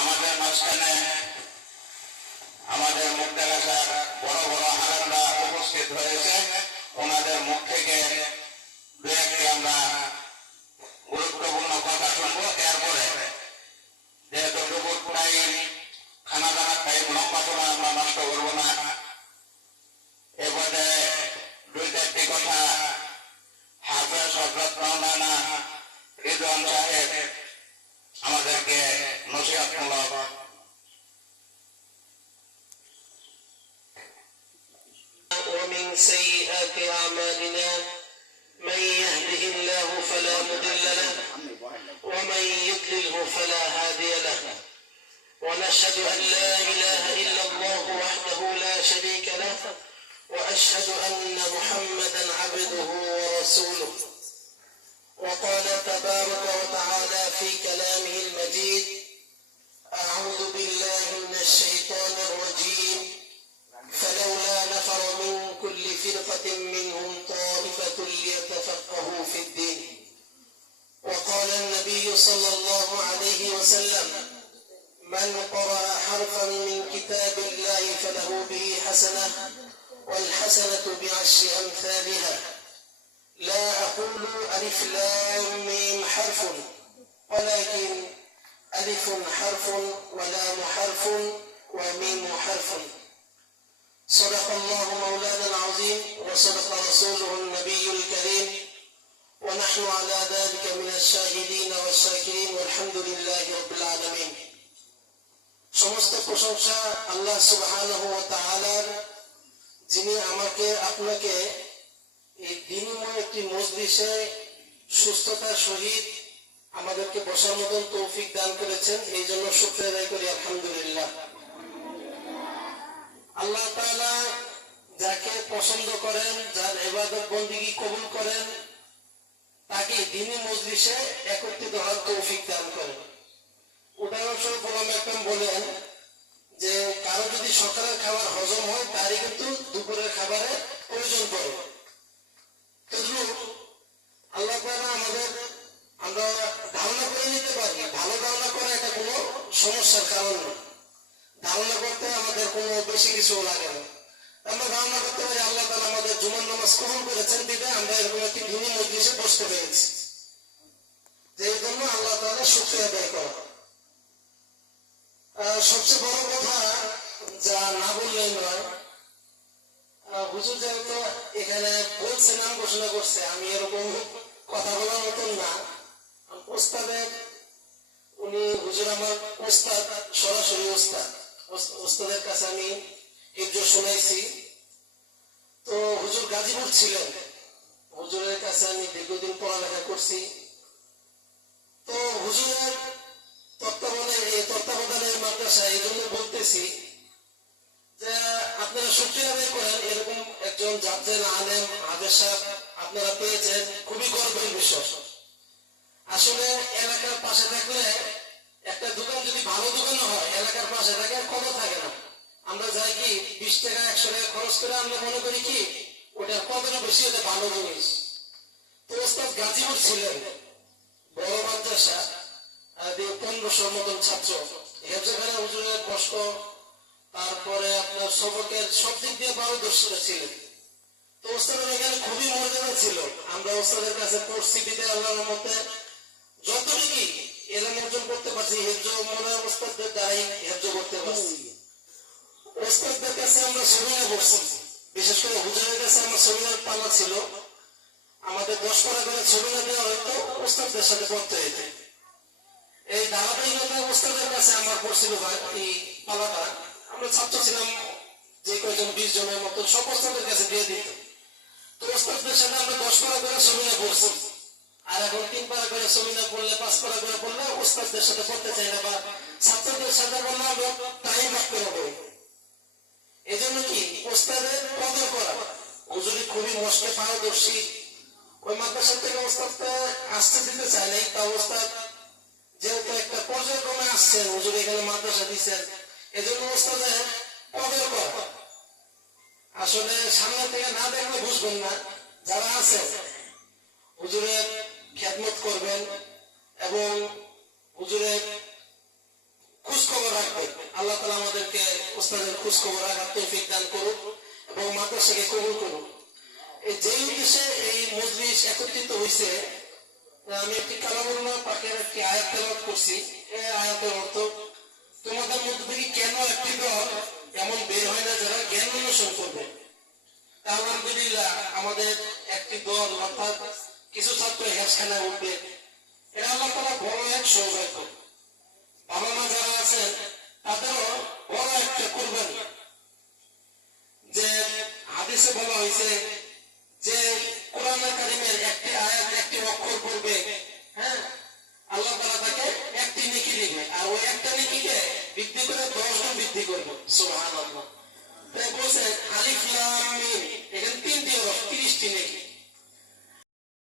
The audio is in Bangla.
আমাদের মাঝখানে আমাদের মুক্তাগাছার বড় বড় আলেমরা উপস্থিত হয়েছে। ওনাদের মুখ থেকে দু একটি আমরা গুরুত্বপূর্ণ কথা শুনবো। এরপরে যেহেতু দুপুর টাইম খানা দানা টাইম লম্বা সময় আমরা নষ্ট করবো না, এবারে দুই চারটি কথা হাফেজ হযরত মাওলানা রিদওয়ান সাহেব আমাদেরকে নসিহতমূলক ومن سيئات أعمالنا من يهده الله فلا مضل له ومن يضلله فلا هادي له ونشهد أن لا إله إلا الله وحده لا شريك له وأشهد أن محمدا عبده ورسوله. وقال تبارك وتعالى في كلامه المجيد: أعوذ بالله من الشيطان الرجيم فلولا نفر من كل فرقة منهم طائفة ليتفقهوا في الدين. وقال النبي صلى الله عليه وسلم: من قرأ حرفا من كتاب الله فله به حسنة والحسنة بعشر أمثالها. لا أقول ألف لام ميم حرف ولكن ألف حرف ولام حرف وميم حرف. صدق الله مولانا العظيم وصدق رسوله النبي الكريم ونحن على ذلك من الشاهدين والشاكرين والحمد لله رب العالمين. সমস্ত প্রশংসা আল্লাহ সুবহানাহু ওয়া তাআলার, যিনি আমাকে আপনাকে এই দিনময় একটি মজলিসে সুস্থতার সহিত আমাদেরকে বসার মতন তৌফিক দান করেছেন, এই জন্য শুকরিয়া আদায় করি আলহামদুলিল্লাহ। আল্লাহ তাআলা যাকে পছন্দ করেন, যার ইবাদত বন্দেগী কবুল করেন, তাকে দ্বীনি মজলিসে একত্রিত হওয়ার তৌফিক দান করেন। উদাহরণস্বরূপ ওলামা একরাম বলেন যে কারো যদি সকালের খাবার হজম হয়, তারই কিন্তু দুপুরের খাবারের প্রয়োজন পড়ে। আল্লাহ তাআলা আমরা ধারণা করে নিতে পারি, ভালো ধারণা করা এটা কোনো সমস্যার কারণ না। ধারণা করতে আমাদের কোনো বেশি কিছু লাগে না। আমরা ধারণা করতে পারি আল্লাহ তাআলা আমাদের জুমার নামাজ কবুল করেছেন, দিতে আমরা এরকম একটি দ্বীনি মজলিসে বসতে পেরেছি। যে জন্য আল্লাহ তাআলা শুকরিয়া আদায় করা। সবচেয়ে বড় কথা যা না বললেন নয়, হুজুর যেহেতু এখানে বলছে, নাম ঘোষণা করছে, আমি এরকম কথা বলার মতন না। ওস্তাদের উনি হুজুর আমার ওস্তাদ, সরাসরি ওস্তাদ। ওস্তাদের কাছে আমি হিফজ শুনাইছি। তো হুজুর গাজীপুর ছিলেন, হুজুরের কাছে আমি দীর্ঘদিন পড়ালেখা করছি। তো হুজুরের তত্ত্বাবধানের মাদ্রাসা, এই জন্য বলতেছি যে আপনারা শুকরিয়া আদায় করেন, এরকম একজন জাবজেল আলেম হাফেজ সাহেব আপনারা পেয়েছেন, খুবই গর্বের বিষয়। আসলে এলাকার পাশে থাকলে, একটা দোকান যদি ভালো দোকান হয়, এলাকার পাশে থাকে কদর থাকে না। আমরা যাই কি 20 টাকা 100 টাকা খরচ করে আমরা মনে করি কি ওটার কদর বেশি, হতে ভালো জিনিস। তো ওস্তাদ গাজীপুর ছিলেন, বড় মাদ্রাসা, 1500 মতন ছাত্র, হেফজখানা হুজুরের কষ্ট, তারপরে আপনার সবকের সব দিক দিয়ে পারদর্শিতা ছিলেন। তো ওস্তাদের এখানে খুবই মর্যাদা ছিল। আমরা ওস্তাদের কাছে পড়ছি, বিদে আল্লাহর মতে যতটুকু এলেম অর্জন করতে পারছি, হেফজ মনে ওস্তাদদের দ্বারাই হেফজ করতে পারছি। ওস্তাদদের কাছে আমরা সেমিনার বসছি, বিশেষ করে হুজুরের কাছে আমার সেমিনার পাল্লা ছিল। আমাদের 10 টাকা করে সেমিনার দেওয়া হয়তো, ওস্তাদদের সাথে পড়তে হইতে। এই ধারাবাহিকতা ওস্তাদের কাছে আমার পড়ছিল এই পালাটা। আমরা ছাত্র ছিলাম, যে কয়জন 20 জনের মতো, সব ওস্তাদের কাছে দিয়ে দিত। তো ওস্তাদদের সাথে আমরা 10 পারা করে সেমিনার পড়ছি। আর এখন 3 পারা করে সেমিনার পড়লে, 5 পারা করে পড়লে ওস্তাদদের সাথে পড়তে চাই না, বা ছাত্রদের সাথে বললে আমরা টাইম ভাগ করে পড়ি। এই জন্য কি ওস্তাদের কদর করা। হুজুরি খুবই মস্কে পারদর্শী, ওই মাদ্রাসা থেকে ওস্তাদকে আসতে দিতে চাই নাই। তা ওস্তাদ যেহেতু একটা পর্যায়ক্রমে আসছেন, হুজুর এখানে মাদ্রাসা দিচ্ছেন, এজন্য ওস্তাদের কদর করা। আসলে সামনে থেকে না দেখলে বুঝবেন না। যারা আছেন হুজুরের খেদমত করবেন এবং হুজুরের খোঁজ খবর রাখবেন। আল্লাহ তাআলা আমাদেরকে ওস্তাদের খোঁজ খবর রাখার তৌফিক দান করুন এবং মাদ্রাসাকে কবুল করুন। এই যে উদ্দেশ্যে এই মজলিস একত্রিত হয়েছে, আমি একটি কালামুল্লাহ পাকের একটি আয়াত তেলাওয়াত করছি। এই আয়াতের অর্থ, তোমাদের মধ্যে থেকে কেন একটি দল এমন বের হয় না যারা জ্ঞান অন্বেষণ করবে। আলহামদুলিল্লাহ আমাদের একটি দল, অর্থাৎ কিছু ছাত্র হেফজখানায় উঠবে, এটা আল্লাহ তাআলা বড় এক সৌভাগ্য।